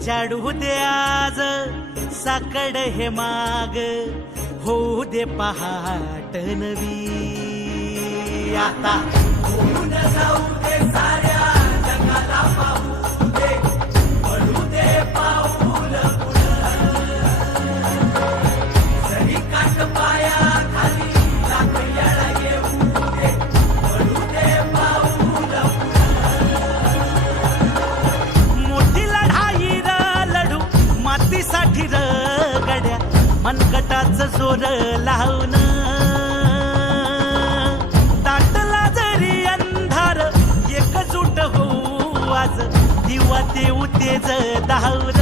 उजाडू दे आज साकड हे माग, होऊ दे पहाट नवी. आता होऊन जाऊ दे साऱ्या जगाला पाहू दे, पडू दे पाऊल पुढं. जरी काट पाया खाली लाख येळा येऊ दे, पडू दे पाऊल पुढं. मोठी लढाई र लढू मातीसाठी र गड्या, मनगटाचं जोर लावून. दाटला जरी अंधार एकजूट होऊ आज, दिवा देऊ तेज दावर.